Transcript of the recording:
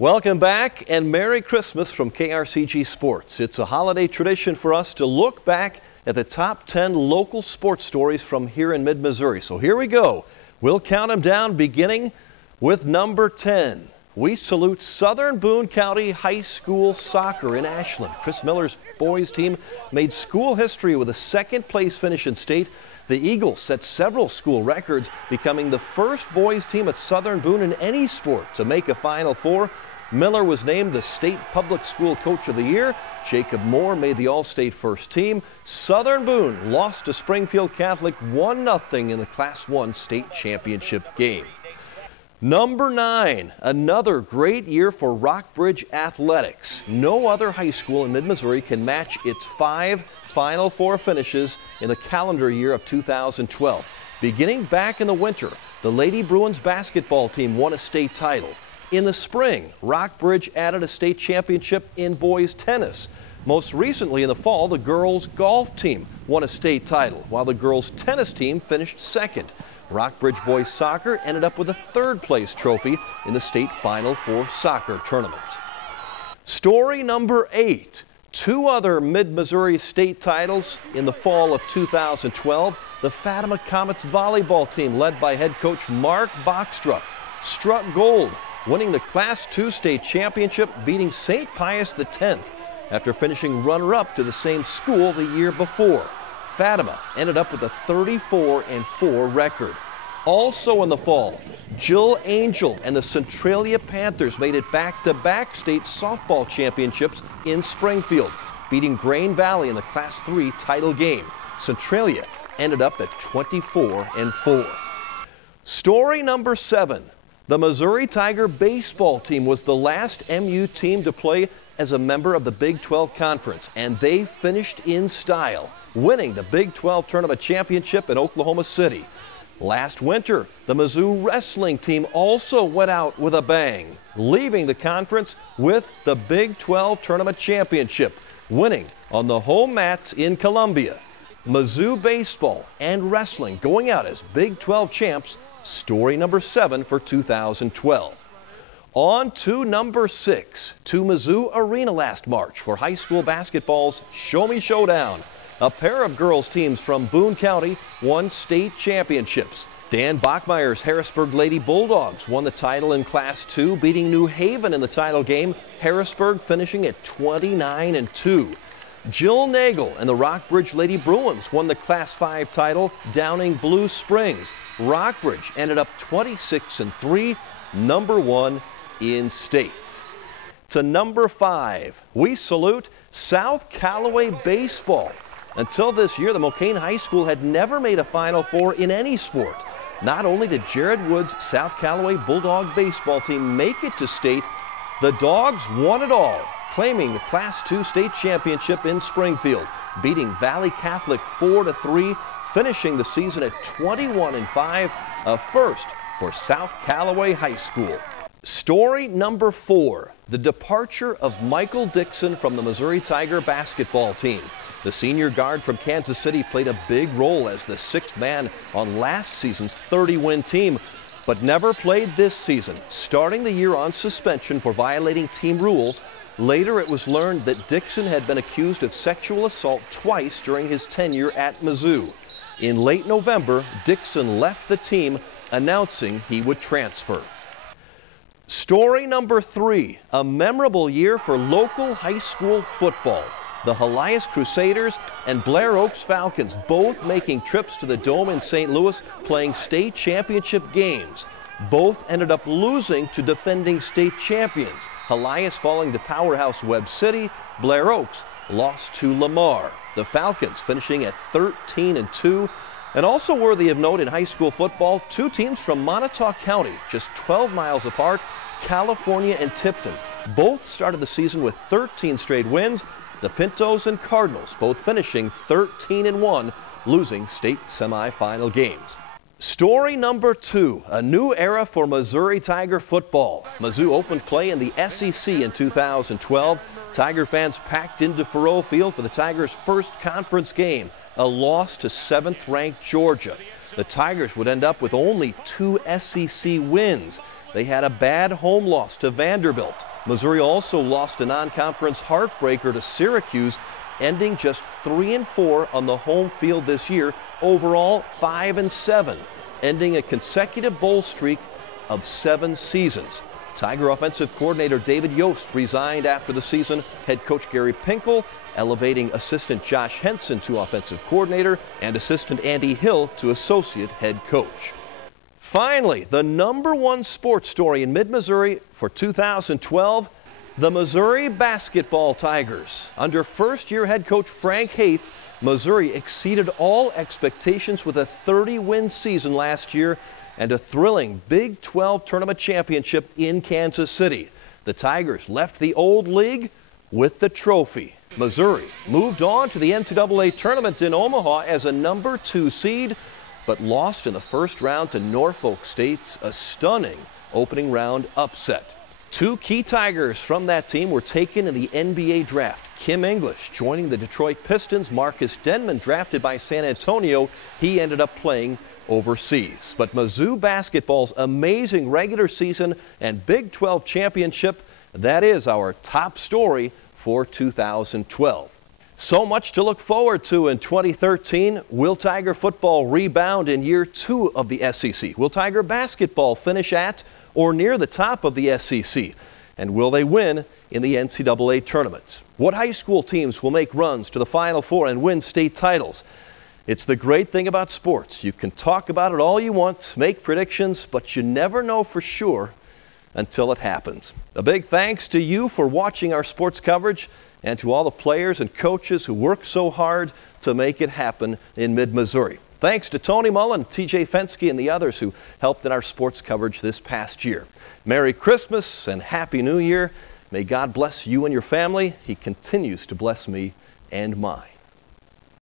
Welcome back and Merry Christmas from KRCG Sports. It's a holiday tradition for us to look back at the top 10 local sports stories from here in mid-Missouri. So here we go. We'll count them down beginning with number 10. We salute Southern Boone County High School Soccer in Ashland. Chris Miller's boys team made school history with a second place finish in state. The Eagles set several school records, becoming the first boys team at Southern Boone in any sport to make a Final Four. Miller was named the State Public School Coach of the Year. Jacob Moore made the All-State first team. Southern Boone lost to Springfield Catholic 1-0 in the Class 1 state championship game. Number 9, another great year for Rockbridge Athletics. No other high school in mid-Missouri can match its 5 Final Four finishes in the calendar year of 2012. Beginning back in the winter, the Lady Bruins basketball team won a state title. In the spring, Rockbridge added a state championship in boys tennis. Most recently in the fall, the girls golf team won a state title, while the girls tennis team finished second. Rockbridge boys soccer ended up with a third-place trophy in the state Final Four soccer tournament. Story number 8. 2 other mid-Missouri state titles in the fall of 2012. The Fatima Comets volleyball team, led by head coach Mark Bachstruck, struck gold, winning the Class 2 state championship, beating St. Pius X after finishing runner-up to the same school the year before. Fatima ended up with a 34-4 record. Also in the fall, Jill Angel and the Centralia Panthers made it back-to-back state softball championships in Springfield, beating Grain Valley in the Class 3 title game. Centralia ended up at 24-4. Story number 7. The Missouri Tiger baseball team was the last MU team to play as a member of the Big 12 Conference, and they finished in style, winning the Big 12 Tournament Championship in Oklahoma City. Last winter, the Mizzou wrestling team also went out with a bang, leaving the conference with the Big 12 Tournament Championship, winning on the home mats in Columbia. Mizzou baseball and wrestling going out as Big 12 champs. Story number 7 for 2012. On to number 6, to Mizzou Arena last March for high school basketball's Show Me Showdown. A pair of girls teams from Boone County won state championships. Dan Bachmeyer's Harrisburg Lady Bulldogs won the title in Class 2, beating New Haven in the title game, Harrisburg finishing at 29-2. Jill Nagel and the Rockbridge Lady Bruins won the Class 5 title, downing Blue Springs. Rockbridge ended up 26-3, number 1 in state. To number 5, we salute South Callaway baseball. Until this year, the Mocaine High School had never made a Final Four in any sport. Not only did Jared Wood's South Callaway Bulldog baseball team make it to state, the Dogs won it all, claiming the Class 2 state championship in Springfield, beating Valley Catholic 4-3, finishing the season at 21-5, a first for South Callaway High School. Story number 4, the departure of Michael Dixon from the Missouri Tiger basketball team. The senior guard from Kansas City played a big role as the 6th man on last season's 30-win team, but never played this season, starting the year on suspension for violating team rules. Later, it was learned that Dixon had been accused of sexual assault twice during his tenure at Mizzou. In late November, Dixon left the team, announcing he would transfer. Story number 3, a memorable year for local high school football. The Helias Crusaders and Blair Oaks Falcons both making trips to the Dome in St. Louis, playing state championship games. Both ended up losing to defending state champions. Helias falling to powerhouse Webb City. Blair Oaks lost to Lamar. The Falcons finishing at 13-2. And also worthy of note in high school football, 2 teams from Montauk County, just 12 miles apart, California and Tipton. Both started the season with 13 straight wins. The Pintos and Cardinals both finishing 13-1, losing state semifinal games. Story number 2, a new era for Missouri Tiger football. Mizzou opened play in the SEC in 2012. Tiger fans packed into Faurot Field for the Tigers' first conference game, a loss to 7th-ranked Georgia. The Tigers would end up with only 2 SEC wins. They had a bad home loss to Vanderbilt Missouri also lost a non-conference heartbreaker to Syracuse, ending just 3-4 on the home field this year. Overall, 5-7, ending a consecutive bowl streak of 7 seasons. Tiger offensive coordinator David Yost resigned after the season. Head coach Gary Pinkel elevating assistant Josh Henson to offensive coordinator and assistant Andy Hill to associate head coach. Finally, the #1 sports story in Mid-Missouri for 2012, the Missouri basketball Tigers. Under first-year head coach Frank Haith, Missouri exceeded all expectations with a 30-win season last year and a thrilling Big 12 tournament championship in Kansas City. The Tigers left the old league with the trophy. Missouri moved on to the NCAA tournament in Omaha as a #2 seed, but lost in the first round to Norfolk State's a stunning opening round upset. 2 key Tigers from that team were taken in the NBA draft. Kim English joining the Detroit Pistons. Marcus Denman drafted by San Antonio. He ended up playing overseas. But Mizzou basketball's amazing regular season and Big 12 championship, that is our top story for 2012. So much to look forward to in 2013. Will Tiger football rebound in year 2 of the SEC? Will Tiger basketball finish at or near the top of the SEC? And will they win in the NCAA tournament? What high school teams will make runs to the Final Four and win state titles? It's the great thing about sports. You can talk about it all you want, make predictions, but you never know for sure until it happens. A big thanks to you for watching our sports coverage and to all the players and coaches who work so hard to make it happen in Mid-Missouri. Thanks to Tony Mullen, TJ Fensky, and the others who helped in our sports coverage this past year. Merry Christmas and Happy New Year. May God bless you and your family. He continues to bless me and mine.